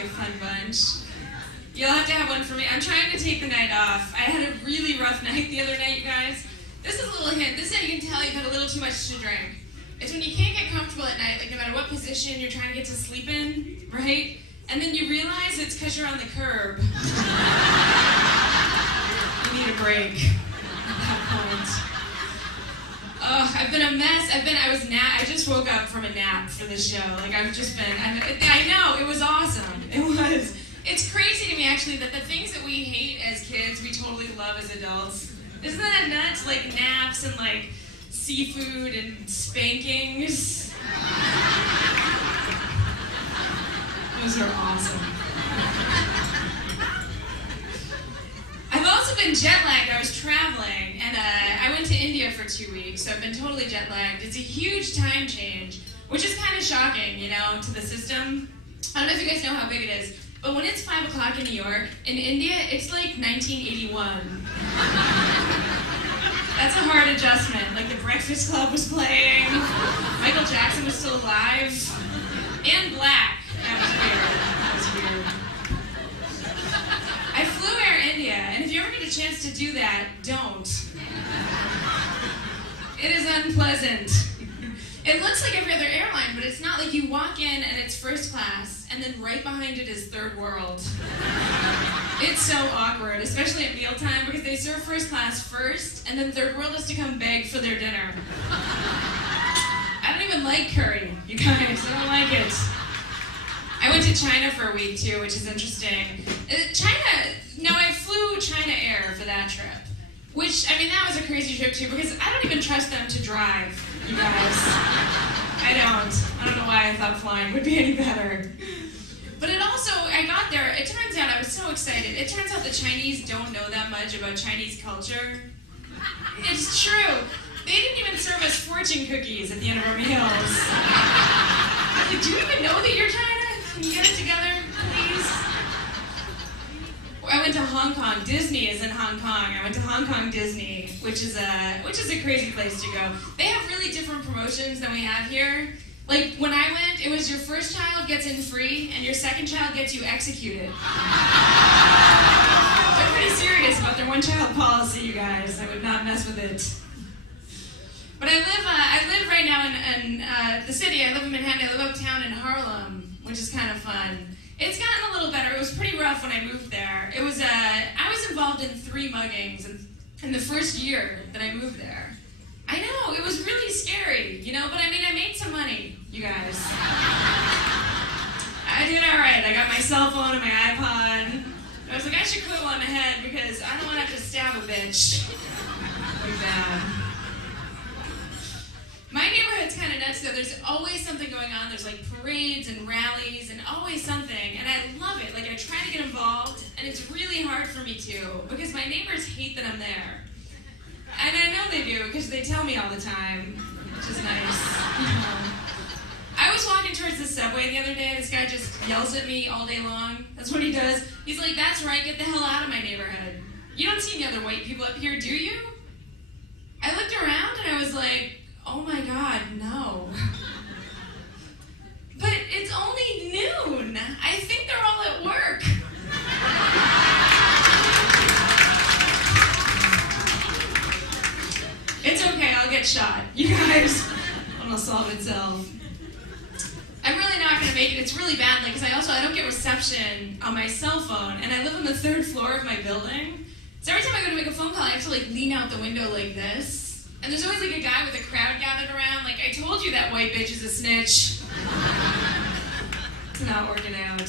be a fun bunch. You'll have to have one for me. I'm trying to take the night off. I had a really rough night the other night, you guys. This is a little hint. This is how you can tell you've had a little too much to drink. It's when you can't get comfortable at night, like no matter what position you're trying to get to sleep in, right? And then you realize it's because you're on the curb. You need a break at that point. Oh, I've been a mess. I just woke up from a nap for this show. Like I know, it was awesome. It was. It's crazy to me actually that the things that we hate as kids, we totally love as adults. Isn't that nuts? Like naps and like seafood and spankings. Those are awesome. I've also been jet lagged. I was traveling and I went to India for 2 weeks, so I've been totally jet lagged. It's a huge time change, which is kind of shocking, you know, to the system. I don't know if you guys know how big it is, but when it's 5 o'clock in New York, in India, it's like 1981. That's a hard adjustment. Like the Breakfast Club was playing, Michael Jackson was still alive, and black. That was weird. I flew Air India, and if you ever get a chance to do that, don't. It is unpleasant. It looks like every other airline, but it's not. Like you walk in and it's first class, and then right behind it is third world. It's so awkward, especially at mealtime, because they serve first class first, and then third world has to come beg for their dinner. I don't even like curry, you guys. I don't like it. I went to China for a week too, which is interesting. I flew China Air for that trip. Which, I mean, that was a crazy trip too, because I don't even trust them to drive, you guys. I don't know why I thought flying would be any better. But I got there, it turns out, I was so excited. It turns out the Chinese don't know that much about Chinese culture. It's true. They didn't even serve us fortune cookies at the end of our meals. Like, do you even know that you're China? Can you get it together, please? I went to Hong Kong. Disney is in Hong Kong. I went to Hong Kong Disney, which is a crazy place to go. They have really different promotions than we have here. Like, when I went, it was your first child gets in free, and your second child gets you executed. They're pretty serious about their one-child policy, you guys. I would not mess with it. But I live right now in the city. I live in Manhattan. I live uptown in Harlem, which is kind of fun. It's gotten a little better. It was pretty rough when I moved there. I was involved in 3 muggings in the first year that I moved there. I know, it was really scary, you know, but I mean, I made some money, you guys. I did all right. I got my cell phone and my iPod. I was like, I should quit while I'm ahead because I don't want to have to stab a bitch. Like that. My neighborhood's kind of nuts, though. There's always something going on. There's, like, parades and rallies and always something. And I love it. Like, I try to get involved, and it's really hard for me to because my neighbors hate that I'm there. And I know they do because they tell me all the time, which is nice. I was walking towards the subway the other day. This guy just yells at me all day long. That's what he does. He's like, that's right, get the hell out of my neighborhood. You don't see any other white people up here, do you? I looked around and I was like, oh my God, no. But it's only noon. I think they're all at work. It's okay, I'll get shot. You guys, it'll solve itself. I'm really not gonna make it. It's really bad, like, because I don't get reception on my cell phone, and I live on the 3rd floor of my building. So every time I go to make a phone call, I have to like lean out the window like this. And there's always like a guy with a crowd gathered around, like, I told you that white bitch is a snitch. It's not working out.